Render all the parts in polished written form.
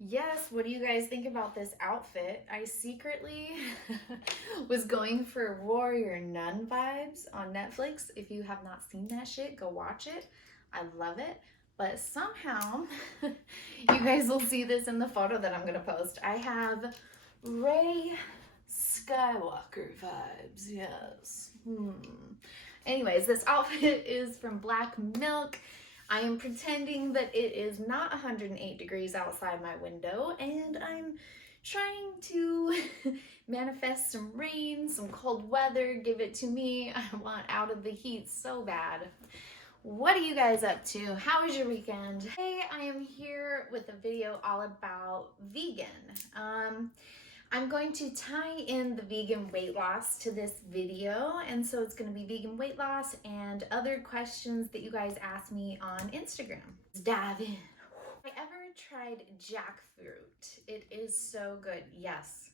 Yes, what do you guys think about this outfit? I secretly was going for Warrior Nun vibes on Netflix. If you have not seen that shit, go watch it. I love it. But somehow, you guys will see this in the photo that I'm going to post. I have Rey Skywalker vibes, yes. Anyways, this outfit is from Black Milk. I am pretending that it is not 108 degrees outside my window, and I'm trying to manifest some rain, some cold weather, give it to me. I want out of the heat so bad. What are you guys up to? How was your weekend? Today I am here with a video all about vegan. I'm going to tie in the vegan weight loss to this video, and so it's going to be vegan weight loss and other questions that you guys asked me on Instagram. Let's dive in. Have I ever tried jackfruit? It is so good. Yes,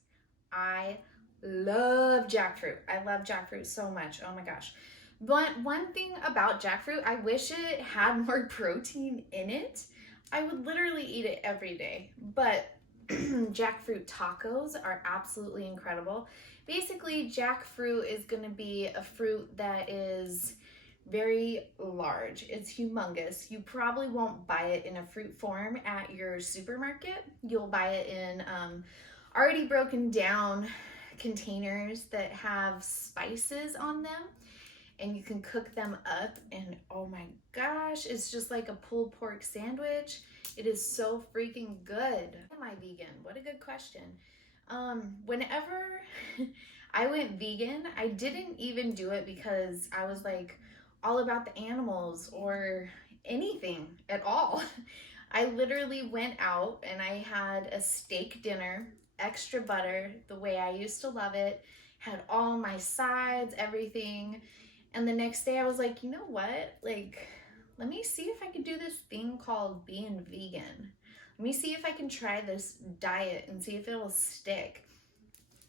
I love jackfruit. I love jackfruit so much. Oh my gosh. But one thing about jackfruit, I wish it had more protein in it. I would literally eat it every day, but jackfruit tacos are absolutely incredible. Basically, jackfruit is going to be a fruit that is very large. It's humongous. You probably won't buy it in a fruit form at your supermarket. You'll buy it in already broken down containers that have spices on them, and you can cook them up, and oh my gosh, it's just like a pulled pork sandwich. It is so freaking good. Am I vegan? What a good question. Whenever I went vegan, I didn't even do it because I was like all about the animals or anything at all. I literally went out and I had a steak dinner, extra butter, the way I used to love it, had all my sides, everything. And the next day I was like, you know what? Like, let me see if I can do this thing called being vegan. Let me see if I can try this diet and see if it'll stick.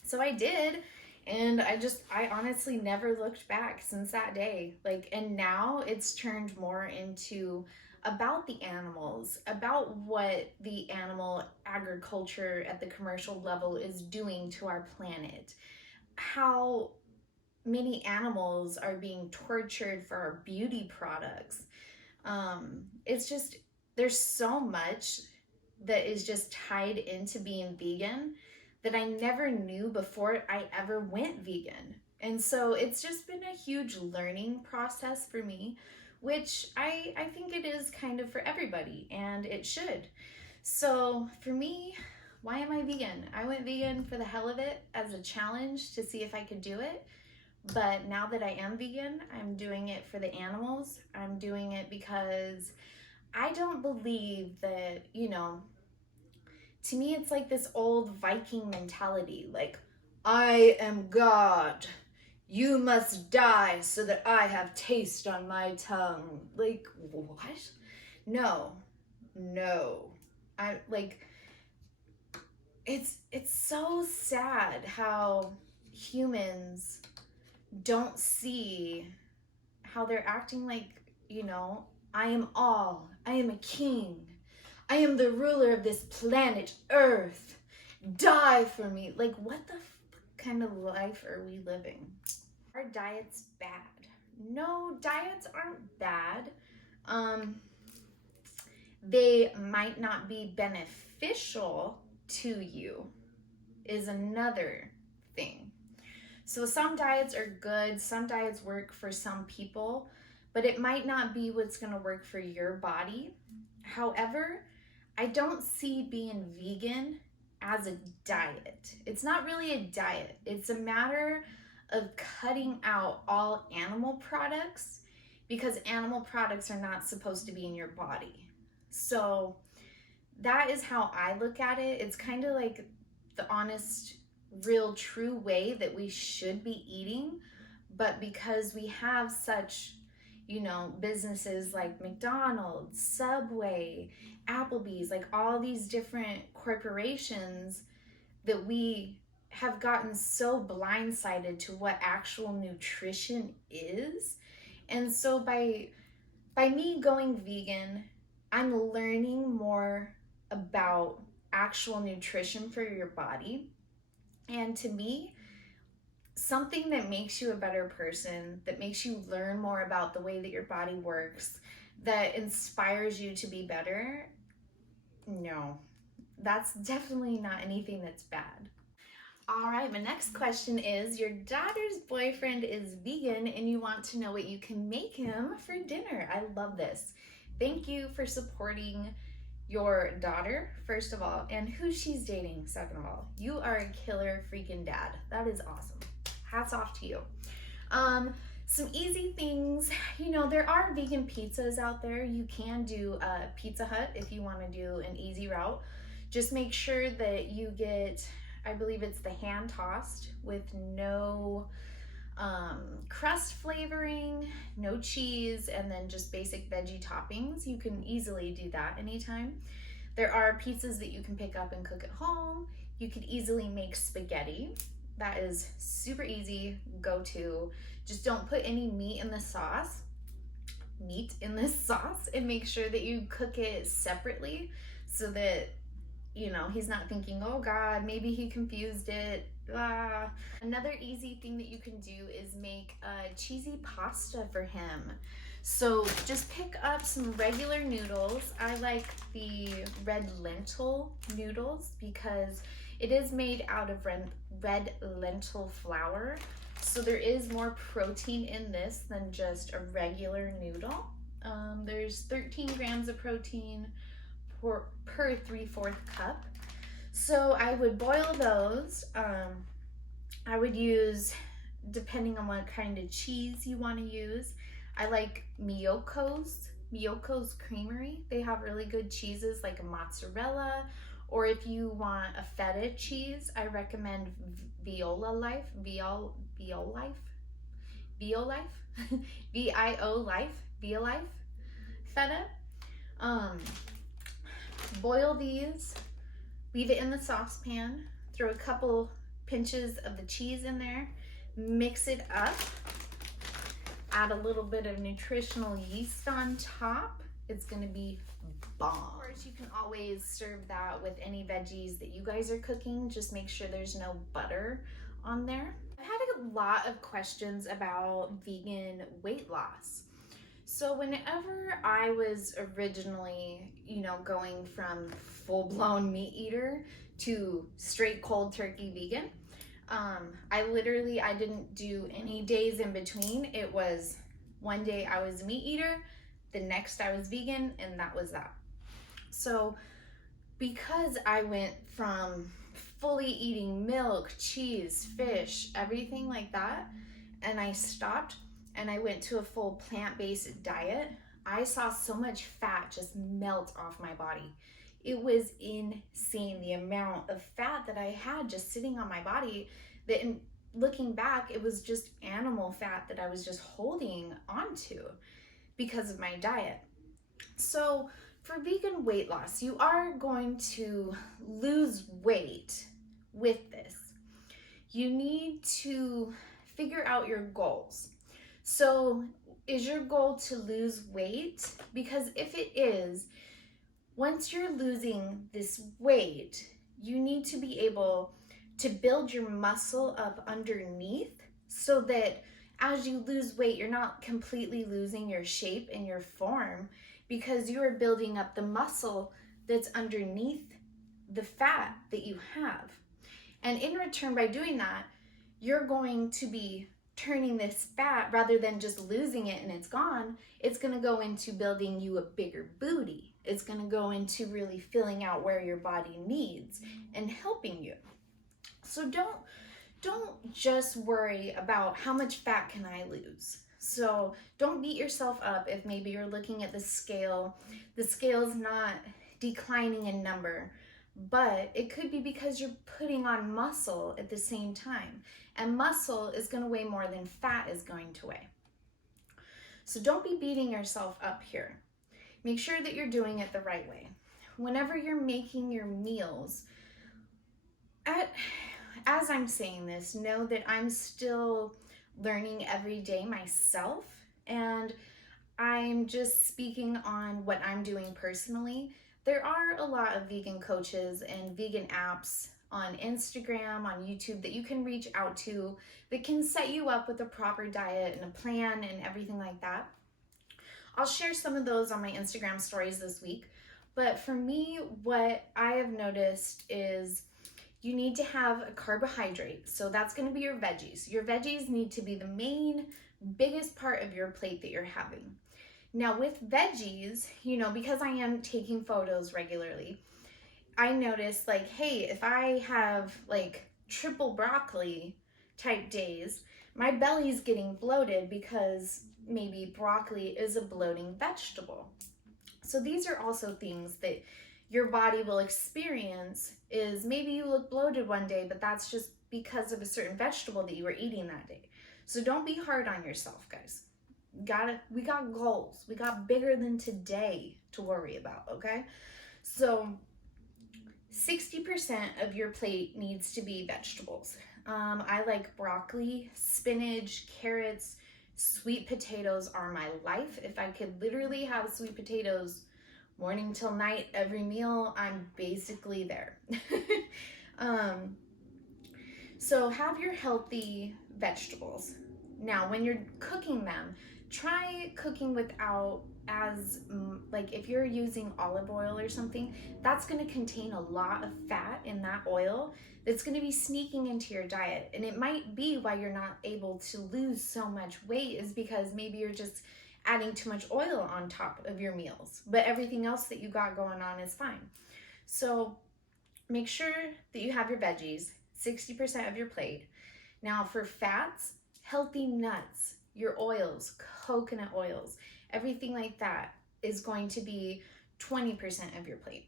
So I did, and I honestly never looked back since that day. Like, and now it's turned more into about the animals, about what the animal agriculture at the commercial level is doing to our planet, how many animals are being tortured for our beauty products. It's just, there's so much that is just tied into being vegan that I never knew before I ever went vegan. And so it's just been a huge learning process for me, which I think it is kind of for everybody, and it should. So for me, why am I vegan? I went vegan for the hell of it as a challenge to see if I could do it. But now that I am vegan, I'm doing it for the animals. I'm doing it because I don't believe that, to me it's like this old Viking mentality. Like, I am God. You must die so that I have taste on my tongue. Like, what? No. No. I like it's so sad how humans don't see how they're acting like, I am all. I am a king. I am the ruler of this planet Earth. Die for me. Like, what the kind of life are we living? Are diets bad? No, diets aren't bad. They might not be beneficial to you is another thing. So some diets are good, some diets work for some people, but it might not be what's going to work for your body. However, I don't see being vegan as a diet. It's not really a diet. It's a matter of cutting out all animal products because animal products are not supposed to be in your body. So that is how I look at it. It's kind of like the honest, real, true way that we should be eating. But because we have such, businesses like McDonald's, Subway, Applebee's, like all these different corporations, that we have gotten so blindsided to what actual nutrition is. And so by me going vegan, I'm learning more about actual nutrition for your body. And to me, something that makes you a better person, that makes you learn more about the way that your body works, that inspires you to be better, no, that's definitely not anything that's bad. All right, my next question is, your daughter's boyfriend is vegan and you want to know what you can make him for dinner. I love this. Thank you for supporting your daughter, first of all, and who she's dating, second of all. You are a killer freaking dad. That is awesome. Hats off to you. Some easy things, you know, there are vegan pizzas out there. You can do Pizza Hut if you want to do an easy route. Just make sure that you get, I believe it's the hand tossed with no crust flavoring, no cheese, and then just basic veggie toppings. You can easily do that anytime. There are pizzas that you can pick up and cook at home. You could easily make spaghetti. That is super easy, go to. Just don't put any meat in the sauce, and make sure that you cook it separately so that, you know, he's not thinking, oh God, maybe he confused it. Another easy thing that you can do is make a cheesy pasta for him. So just pick up some regular noodles. I like the red lentil noodles because it is made out of red lentil flour. So there is more protein in this than just a regular noodle. There's 13 grams of protein per 3/4 cup. So I would boil those. I would use, depending on what kind of cheese you want to use, I like Miyoko's Creamery. They have really good cheeses like a mozzarella, or if you want a feta cheese, I recommend Violife, Violife feta. Boil these, leave it in the saucepan, throw a couple pinches of the cheese in there, mix it up, add a little bit of nutritional yeast on top. It's gonna be bomb. Of course, you can always serve that with any veggies that you guys are cooking. Just make sure there's no butter on there. I've had a lot of questions about vegan weight loss. So whenever I was originally, you know, going from full-blown meat eater to straight cold turkey vegan, I didn't do any days in between. It was one day I was a meat eater, the next I was vegan, and that was that. So because I went from fully eating milk, cheese, fish, everything like that, and I stopped and I went to a full plant-based diet, I saw so much fat just melt off my body. It was insane, the amount of fat that I had just sitting on my body, that in looking back, it was just animal fat that I was just holding onto because of my diet. So for vegan weight loss, you are going to lose weight with this. You need to figure out your goals. So is your goal to lose weight? Because if it is, once you're losing this weight, you need to be able to build your muscle up underneath so that as you lose weight, you're not completely losing your shape and your form, because you are building up the muscle that's underneath the fat that you have. And in return, by doing that, you're going to be turning this fat, rather than just losing it and it's gone, it's going to go into building you a bigger booty. It's going to go into really filling out where your body needs and helping you. So don't just worry about how much fat can I lose. So don't beat yourself up if maybe you're looking at the scale. The scale's not declining in number, but it could be because you're putting on muscle at the same time. And muscle is going to weigh more than fat is going to weigh. So don't be beating yourself up here. Make sure that you're doing it the right way. Whenever you're making your meals, as I'm saying this, know that I'm still learning every day myself, and I'm just speaking on what I'm doing personally. There are a lot of vegan coaches and vegan apps on Instagram, on YouTube that you can reach out to that can set you up with a proper diet and a plan and everything like that. I'll share some of those on my Instagram stories this week. But for me, what I have noticed is you need to have a carbohydrate. So that's going to be your veggies. Your veggies need to be the main, biggest part of your plate that you're having. Now with veggies, because I am taking photos regularly, I notice like, hey, if I have like triple broccoli type days, my belly's getting bloated because maybe broccoli is a bloating vegetable. So these are also things that your body will experience. Is maybe you look bloated one day, but that's just because of a certain vegetable that you were eating that day. So don't be hard on yourself, guys. We got goals. We got bigger than today to worry about, okay? So 60% of your plate needs to be vegetables. I like broccoli, spinach, carrots, sweet potatoes are my life. If I could literally have sweet potatoes morning till night, every meal, I'm basically there. So have your healthy vegetables. Now, when you're cooking them, try cooking without like if you're using olive oil or something, that's going to contain a lot of fat in that oil that's going to be sneaking into your diet. And it might be why you're not able to lose so much weight is because maybe you're just adding too much oil on top of your meals, but everything else that you got going on is fine. So make sure that you have your veggies, 60% of your plate. Now for fats, healthy nuts, your oils, coconut oils, everything like that is going to be 20% of your plate.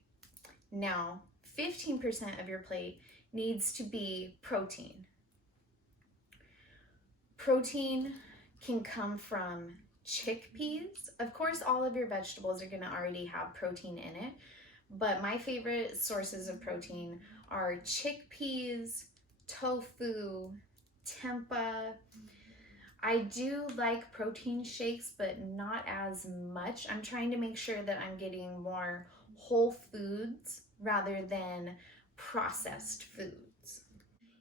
Now, 15% of your plate needs to be protein. Protein can come from chickpeas. Of course, all of your vegetables are going to already have protein in it, but my favorite sources of protein are chickpeas, tofu, tempeh. I do like protein shakes, but not as much. I'm trying to make sure that I'm getting more whole foods rather than processed foods.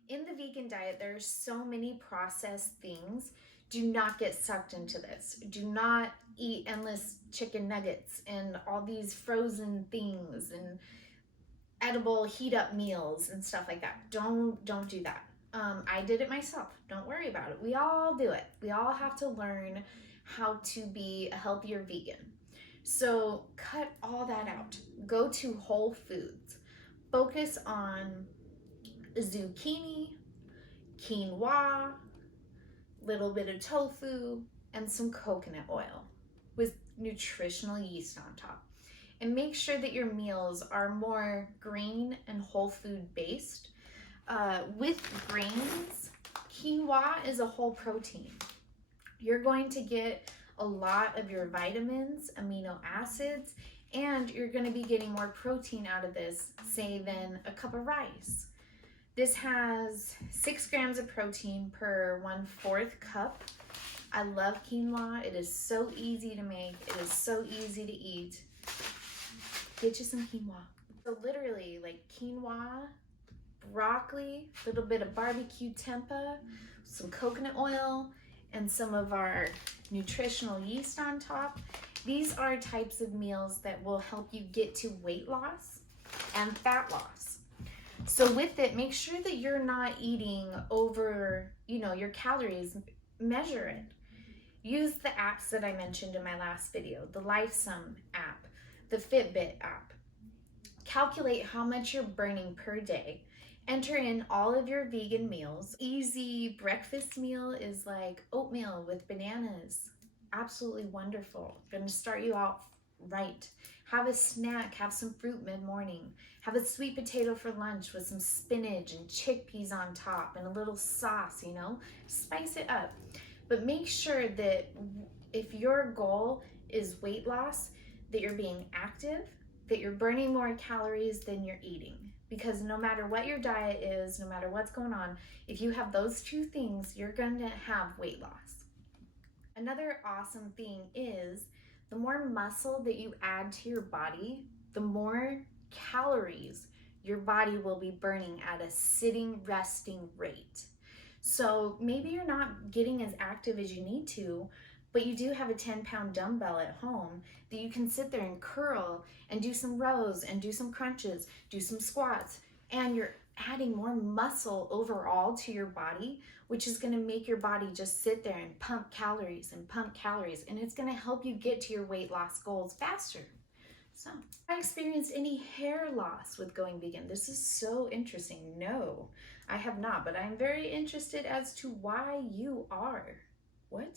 In the vegan diet, there are so many processed things. Do not get sucked into this. Do not eat endless chicken nuggets and all these frozen things and edible heat up meals and stuff like that. Don't do that. I did it myself. Don't worry about it. We all do it. We all have to learn how to be a healthier vegan. So cut all that out. Go to Whole Foods. Focus on zucchini, quinoa, little bit of tofu, and some coconut oil with nutritional yeast on top. And make sure that your meals are more green and whole food based. With grains, quinoa is a whole protein. You're going to get a lot of your vitamins, amino acids, and you're going to be getting more protein out of this, say, than a cup of rice. This has 6 grams of protein per 1/4 cup. I love quinoa. It is so easy to make. It is so easy to eat. Get you some quinoa. So literally, like quinoa, broccoli, a little bit of barbecue tempeh, some coconut oil, and some of our nutritional yeast on top. These are types of meals that will help you get to weight loss and fat loss. So with it, make sure that you're not eating over, your calories. Measure it. Use the apps that I mentioned in my last video, the LifeSum app, the Fitbit app. Calculate how much you're burning per day. Enter in all of your vegan meals. Easy breakfast meal is like oatmeal with bananas. Absolutely wonderful. Gonna start you out right. Have a snack, have some fruit mid-morning. Have a sweet potato for lunch with some spinach and chickpeas on top and a little sauce, Spice it up. But make sure that if your goal is weight loss, that you're being active, that you're burning more calories than you're eating. Because no matter what your diet is, no matter what's going on, if you have those two things, you're going to have weight loss. Another awesome thing is the more muscle that you add to your body, the more calories your body will be burning at a sitting, resting rate. So maybe you're not getting as active as you need to, but you do have a 10-pound dumbbell at home that you can sit there and curl and do some rows and do some crunches, do some squats, and you're adding more muscle overall to your body, which is going to make your body just sit there and pump calories, and it's going to help you get to your weight loss goals faster. So, I experienced any hair loss with going vegan? This is so interesting. No, I have not, but I'm very interested as to why you are. What?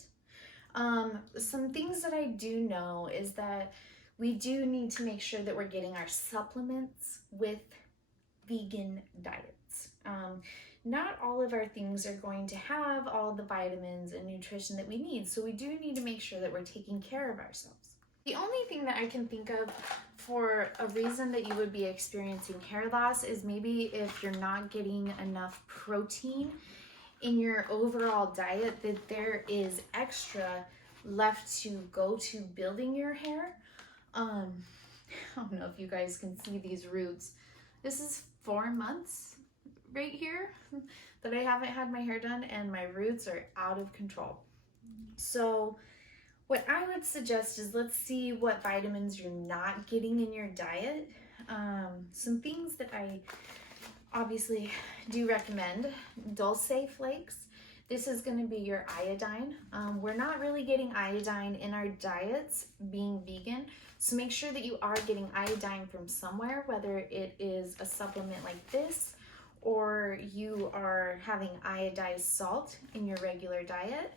Some things that I do know is that we do need to make sure that we're getting our supplements with vegan diets. Not all of our things are going to have all the vitamins and nutrition that we need, so we do need to make sure that we're taking care of ourselves. The only thing that I can think of for a reason that you would be experiencing hair loss is maybe if you're not getting enough protein in your overall diet, that there is extra left to go to building your hair. I don't know if you guys can see these roots. This is 4 months right here that I haven't had my hair done, and my roots are out of control. So what I would suggest is let's see what vitamins you're not getting in your diet. Some things that I obviously do recommend: Dulce Flakes. This is going to be your iodine. We're not really getting iodine in our diets being vegan, so make sure that you are getting iodine from somewhere, whether it is a supplement like this or you are having iodized salt in your regular diet.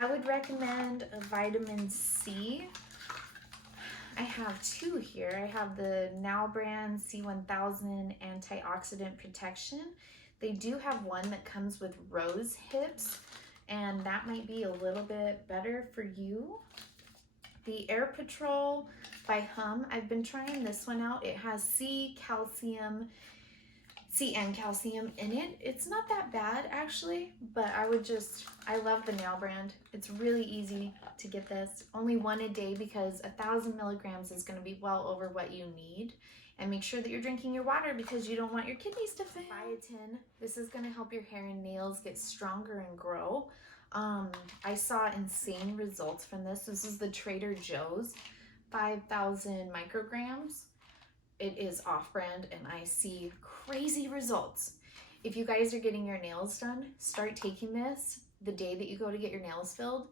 I would recommend a vitamin C. I have 2 here. I have the Now brand C1000 antioxidant protection. They do have one that comes with rose hips, and that might be a little bit better for you. The Air Patrol by Hum, I've been trying this one out. It has C and calcium in it. It's not that bad actually, but I love the Now brand. It's really easy to get this. Only 1 a day because 1,000 milligrams is going to be well over what you need. And make sure that you're drinking your water because you don't want your kidneys to fail. Biotin. This is going to help your hair and nails get stronger and grow. I saw insane results from this. This is the Trader Joe's 5,000 micrograms. It is off-brand and I see crazy results. If you guys are getting your nails done, start taking this the day that you go to get your nails filled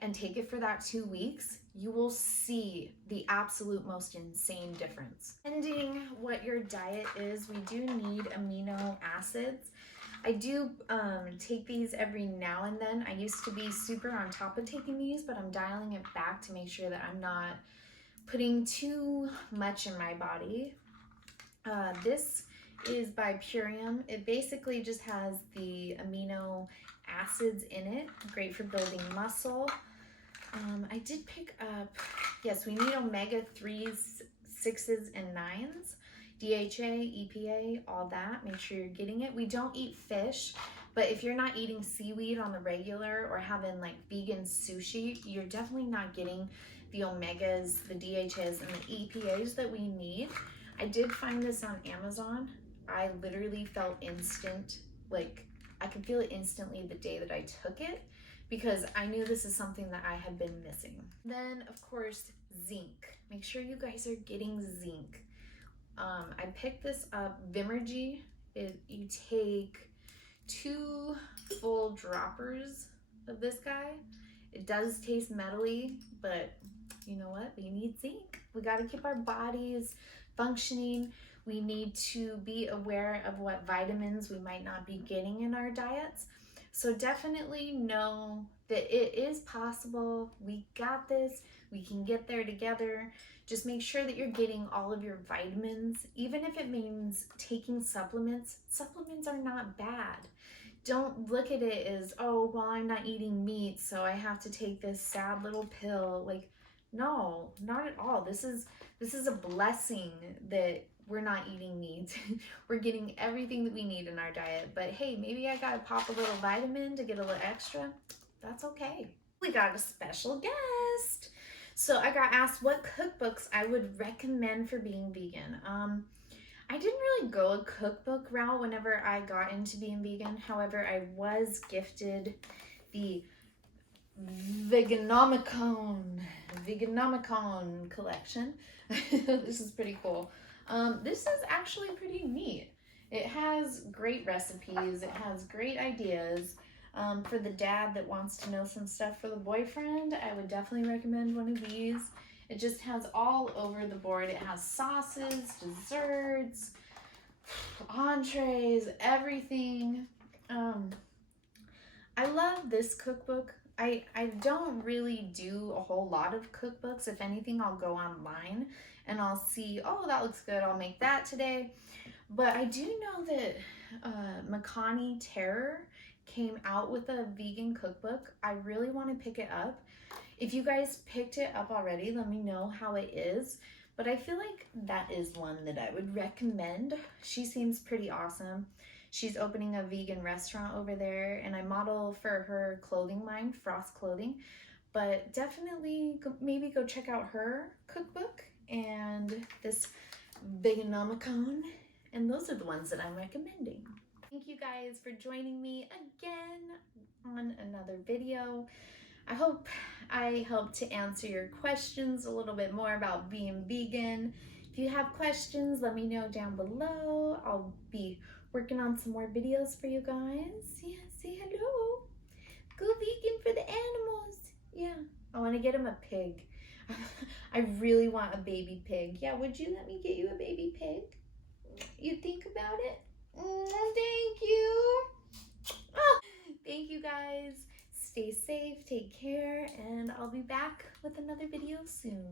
and take it for that 2 weeks. You will see the absolute most insane difference. Depending what your diet is, we do need amino acids. I do take these every now and then. I used to be super on top of taking these, but I'm dialing it back to make sure that I'm not putting too much in my body. This is by Purium. It basically just has the amino acids in it, great for building muscle. I did pick up, yes, we need omega-3s, 6s, and 9s, DHA, EPA, all that. Make sure you're getting it. We don't eat fish, but if you're not eating seaweed on the regular or having like vegan sushi, you're definitely not getting the omegas, the DHAs, and the EPAs that we need. I did find this on Amazon. I literally felt instant, like I could feel it instantly the day that I took it, because I knew this is something that I had been missing. Then, of course, zinc. Make sure you guys are getting zinc. I picked this up, Vimergy. You take 2 full droppers of this guy. It does taste metally, but you know what? We need zinc. We got to keep our bodies functioning. We need to be aware of what vitamins we might not be getting in our diets. So definitely know that it is possible. We got this. We can get there together. Just make sure that you're getting all of your vitamins, even if it means taking supplements. Supplements are not bad. Don't look at it as, oh, well, I'm not eating meat, so I have to take this sad little pill. Like, no, not at all. This is a blessing that we're not eating meat. We're getting everything that we need in our diet. But hey, maybe I gotta pop a little vitamin to get a little extra. That's okay. We got a special guest. So I got asked what cookbooks I would recommend for being vegan. I didn't really go a cookbook route whenever I got into being vegan. However, I was gifted the Veganomicon collection. This is pretty cool. This is actually pretty neat. It has great recipes. It has great ideas. For the dad that wants to know some stuff for the boyfriend, I would definitely recommend one of these. It just has all over the board. It has sauces, desserts, entrees, everything. I love this cookbook. I don't really do a whole lot of cookbooks. If anything, I'll go online and I'll see, oh, that looks good, I'll make that today. But I do know that Makani Terror came out with a vegan cookbook. I really want to pick it up. If you guys picked it up already, let me know how it is. But I feel like that is one that I would recommend. She seems pretty awesome. She's opening a vegan restaurant over there, and I model for her clothing line, Frost Clothing. But definitely maybe go check out her cookbook and this Veganomicon. And those are the ones that I'm recommending. Thank you guys for joining me again on another video. I hope I helped to answer your questions a little bit more about being vegan. If you have questions, let me know down below. I'll be working on some more videos for you guys. Yeah, say hello. Go vegan for the animals. Yeah, I want to get him a pig. I really want a baby pig. Yeah, would you let me get you a baby pig? You think about it? Thank you. Oh, thank you guys. Stay safe, take care, and I'll be back with another video soon.